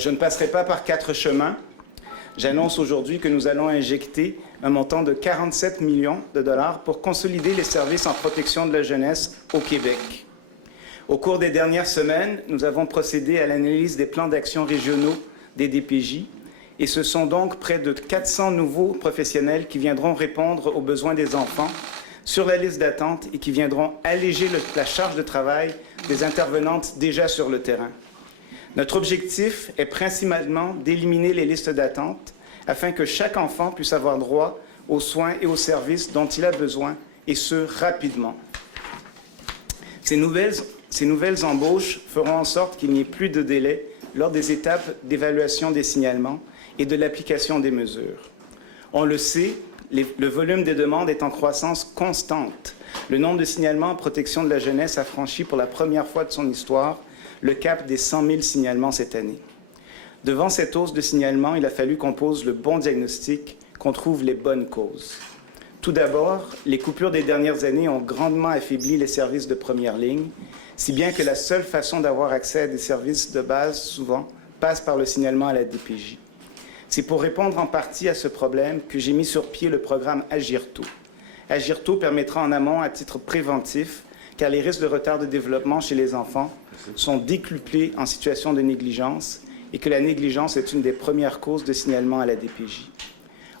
Je ne passerai pas par 4 chemins. J'annonce aujourd'hui que nous allons injecter un montant de 47 millions de dollars pour consolider les services en protection de la jeunesse au Québec. Au cours des dernières semaines, nous avons procédé à l'analyse des plans d'action régionaux des DPJ et ce sont donc près de 400 nouveaux professionnels qui viendront répondre aux besoins des enfants sur la liste d'attente et qui viendront alléger la charge de travail des intervenantes déjà sur le terrain. Notre objectif est principalement d'éliminer les listes d'attente afin que chaque enfant puisse avoir droit aux soins et aux services dont il a besoin, et ce, rapidement. Ces nouvelles embauches feront en sorte qu'il n'y ait plus de délai lors des étapes d'évaluation des signalements et de l'application des mesures. On le sait, le volume des demandes est en croissance constante. Le nombre de signalements en protection de la jeunesse a franchi pour la première fois de son histoire le cap des 100 000 signalements cette année. Devant cette hausse de signalements, il a fallu qu'on pose le bon diagnostic, qu'on trouve les bonnes causes. Tout d'abord, les coupures des dernières années ont grandement affaibli les services de première ligne, si bien que la seule façon d'avoir accès à des services de base, souvent, passe par le signalement à la DPJ. C'est pour répondre en partie à ce problème que j'ai mis sur pied le programme Agir tôt. Agir tôt permettra en amont, à titre préventif, car les risques de retard de développement chez les enfants sont décuplés en situation de négligence et que la négligence est une des premières causes de signalement à la DPJ.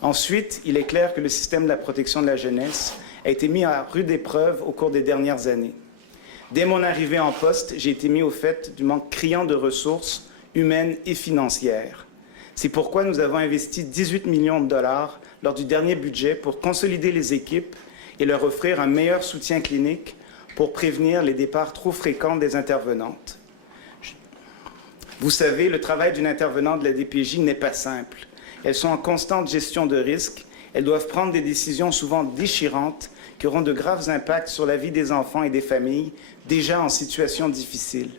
Ensuite, il est clair que le système de la protection de la jeunesse a été mis à rude épreuve au cours des dernières années. Dès mon arrivée en poste, j'ai été mis au fait du manque criant de ressources humaines et financières. C'est pourquoi nous avons investi 18 millions de dollars lors du dernier budget pour consolider les équipes et leur offrir un meilleur soutien clinique pour prévenir les départs trop fréquents des intervenantes. Vous savez, le travail d'une intervenante de la DPJ n'est pas simple. Elles sont en constante gestion de risques. Elles doivent prendre des décisions souvent déchirantes qui auront de graves impacts sur la vie des enfants et des familles déjà en situation difficile.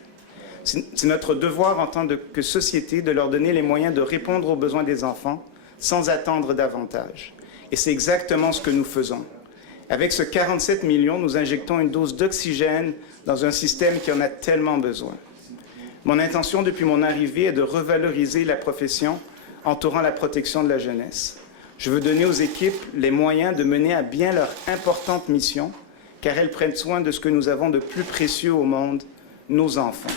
C'est notre devoir en tant que société de leur donner les moyens de répondre aux besoins des enfants sans attendre davantage. Et c'est exactement ce que nous faisons. Avec ce 47 millions, nous injectons une dose d'oxygène dans un système qui en a tellement besoin. Mon intention depuis mon arrivée est de revaloriser la profession entourant la protection de la jeunesse. Je veux donner aux équipes les moyens de mener à bien leur importante mission, car elles prennent soin de ce que nous avons de plus précieux au monde, nos enfants.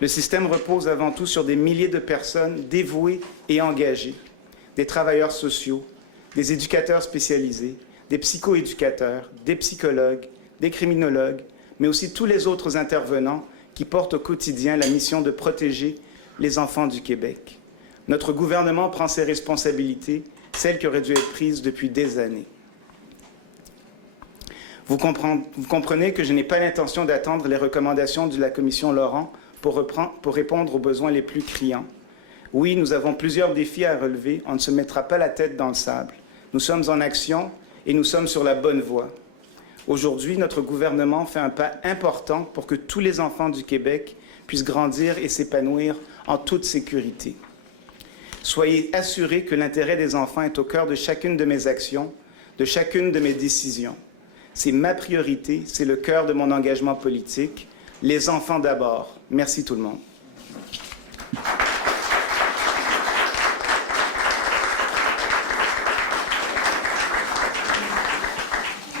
Le système repose avant tout sur des milliers de personnes dévouées et engagées, des travailleurs sociaux, des éducateurs spécialisés, des psychoéducateurs, des psychologues, des criminologues, mais aussi tous les autres intervenants qui portent au quotidien la mission de protéger les enfants du Québec. Notre gouvernement prend ses responsabilités, celles qui auraient dû être prises depuis des années. Vous comprenez que je n'ai pas l'intention d'attendre les recommandations de la commission Laurent pour répondre aux besoins les plus criants. Oui, nous avons plusieurs défis à relever. On ne se mettra pas la tête dans le sable. Nous sommes en action et nous sommes sur la bonne voie. Aujourd'hui, notre gouvernement fait un pas important pour que tous les enfants du Québec puissent grandir et s'épanouir en toute sécurité. Soyez assurés que l'intérêt des enfants est au cœur de chacune de mes actions, de chacune de mes décisions. C'est ma priorité, c'est le cœur de mon engagement politique. Les enfants d'abord. Merci tout le monde.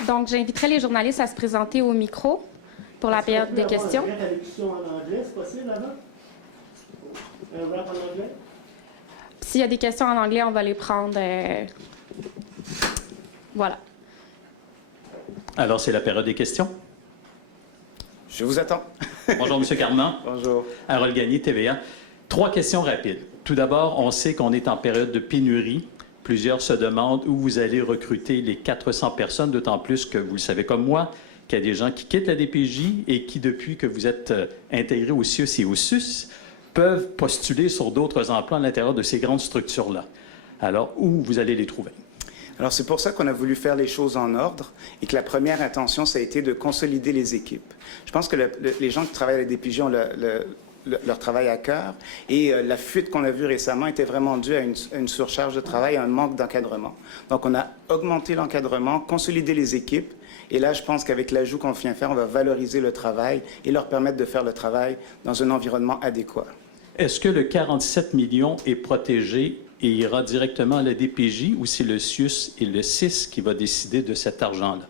Donc, j'inviterai les journalistes à se présenter au micro pour la période des questions. S'il y a des questions en anglais, on va les prendre. Voilà. Alors, c'est la période des questions. Je vous attends. Bonjour, M. Carman. Bonjour. Harold Gagné, TVA. 3 questions rapides. Tout d'abord, on sait qu'on est en période de pénurie. Plusieurs se demandent où vous allez recruter les 400 personnes, d'autant plus que vous le savez comme moi, qu'il y a des gens qui quittent la DPJ et qui, depuis que vous êtes intégrés au CIUS et au SUS, peuvent postuler sur d'autres emplois à l'intérieur de ces grandes structures-là. Alors, où vous allez les trouver? Alors, c'est pour ça qu'on a voulu faire les choses en ordre et que la première intention, ça a été de consolider les équipes. Je pense que les gens qui travaillent à la DPJ ont leur travail à cœur et la fuite qu'on a vue récemment était vraiment due à une surcharge de travail, à un manque d'encadrement. Donc, on a augmenté l'encadrement, consolidé les équipes et là, je pense qu'avec l'ajout qu'on vient faire, on va valoriser le travail et leur permettre de faire le travail dans un environnement adéquat. Est-ce que le 47 millions est protégé et ira directement à la DPJ ou c'est le CIUS et le CIS qui va décider de cet argent-là?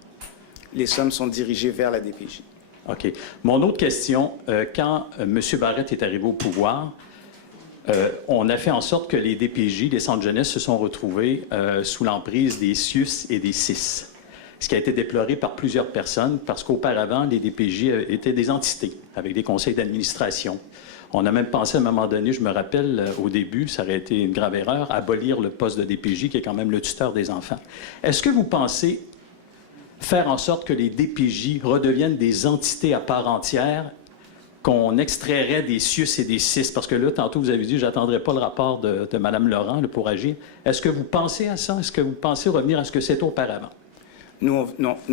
Les sommes sont dirigées vers la DPJ. OK. Mon autre question, quand M. Barrette est arrivé au pouvoir, on a fait en sorte que les DPJ, les centres jeunesse, se sont retrouvés sous l'emprise des CIUS et des CIS. Ce qui a été déploré par plusieurs personnes parce qu'auparavant, les DPJ étaient des entités avec des conseils d'administration. On a même pensé à un moment donné, je me rappelle, au début, ça aurait été une grave erreur, abolir le poste de DPJ qui est quand même le tuteur des enfants. Est-ce que vous pensez faire en sorte que les DPJ redeviennent des entités à part entière, qu'on extrairait des CIUS et des CIS? Parce que là, tantôt, vous avez dit, je n'attendrai pas le rapport de Mme Laurent là, pour agir. Est-ce que vous pensez à ça? Est-ce que vous pensez revenir à ce que c'était auparavant? Nous,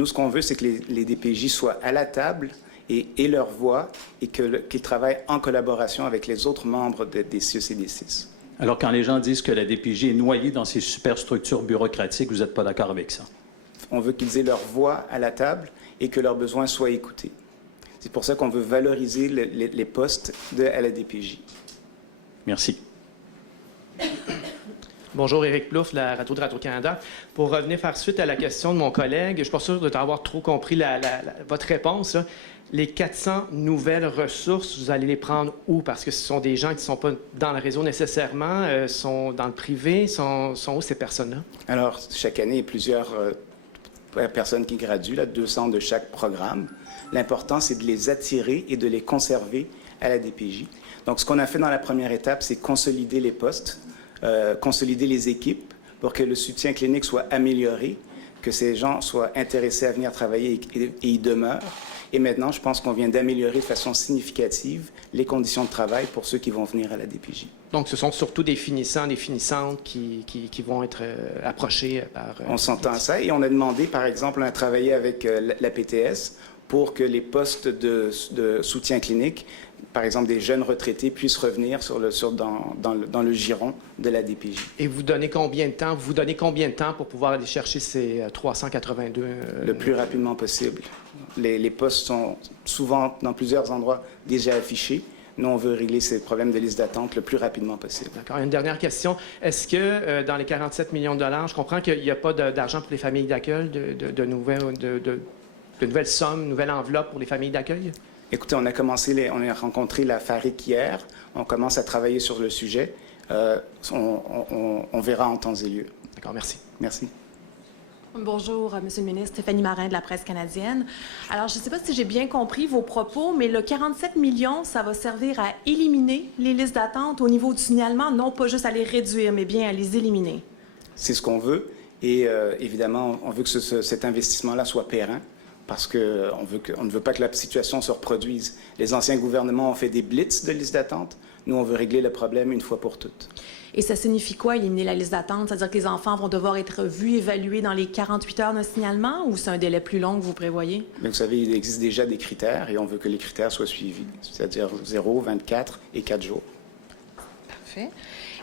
ce qu'on veut, c'est que les DPJ soient à la table et aient leur voix et qu'ils travaillent en collaboration avec les autres membres des CIUS et des CIS. Alors, quand les gens disent que la DPJ est noyée dans ces superstructures bureaucratiques, vous n'êtes pas d'accord avec ça? On veut qu'ils aient leur voix à la table et que leurs besoins soient écoutés. C'est pour ça qu'on veut valoriser les postes à la DPJ. Merci. Bonjour, Éric Plouffe, la radio de Radio-Canada. Pour revenir faire suite à la question de mon collègue, je ne suis pas sûr de t'avoir trop compris votre réponse. Là. Les 400 nouvelles ressources, vous allez les prendre où? Parce que ce sont des gens qui ne sont pas dans le réseau nécessairement, sont dans le privé. Sont où ces personnes-là? Alors, chaque année, il y a plusieurs personnes qui graduent, là, 200 de chaque programme. L'important, c'est de les attirer et de les conserver à la DPJ. Donc, ce qu'on a fait dans la première étape, c'est consolider les postes, consolider les équipes pour que le soutien clinique soit amélioré, que ces gens soient intéressés à venir travailler et y demeurent. Et maintenant, je pense qu'on vient d'améliorer de façon significative les conditions de travail pour ceux qui vont venir à la DPJ. Donc, ce sont surtout des finissants, des finissantes qui vont être approchés par... On s'entend à ça et on a demandé, par exemple, à travailler avec la PTS pour que les postes de soutien clinique, par exemple des jeunes retraités, puissent revenir dans le giron de la DPJ. Et vous donnez combien de temps? Vous donnez combien de temps pour pouvoir aller chercher ces 382? Le plus rapidement possible. Les postes sont souvent, dans plusieurs endroits, déjà affichés. Nous, on veut régler ces problèmes de liste d'attente le plus rapidement possible. D'accord. Une dernière question. Est-ce que dans les 47 millions de dollars, je comprends qu'il n'y a pas d'argent pour les familles d'accueil, de nouvelles sommes, nouvelles enveloppes pour les familles d'accueil? Écoutez, on a rencontré la FARIC hier. On commence à travailler sur le sujet. On verra en temps et lieu. D'accord, merci. Merci. Bonjour, Monsieur le ministre. Stéphanie Marin de la presse canadienne. Alors, je ne sais pas si j'ai bien compris vos propos, mais le 47 millions, ça va servir à éliminer les listes d'attente au niveau du signalement, non pas juste à les réduire, mais bien à les éliminer. C'est ce qu'on veut. Et évidemment, on veut que cet investissement-là soit périn, parce qu'on ne veut pas que la situation se reproduise. Les anciens gouvernements ont fait des blitz de listes d'attente. Nous, on veut régler le problème une fois pour toutes. Et ça signifie quoi, éliminer la liste d'attente? C'est-à-dire que les enfants vont devoir être vus, évalués dans les 48 heures de signalement, ou c'est un délai plus long que vous prévoyez? Mais vous savez, il existe déjà des critères et on veut que les critères soient suivis, c'est-à-dire 0, 24 et 4 jours. Parfait.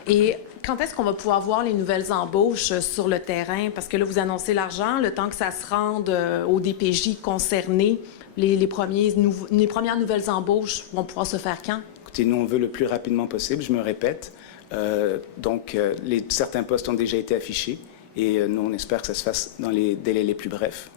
Et quand est-ce qu'on va pouvoir voir les nouvelles embauches sur le terrain? Parce que là, vous annoncez l'argent, le temps que ça se rende aux DPJ concernés, les premières nouvelles embauches vont pouvoir se faire quand? Écoutez, nous, on veut le plus rapidement possible, je me répète. Certains postes ont déjà été affichés et nous, on espère que ça se fasse dans les délais les plus brefs.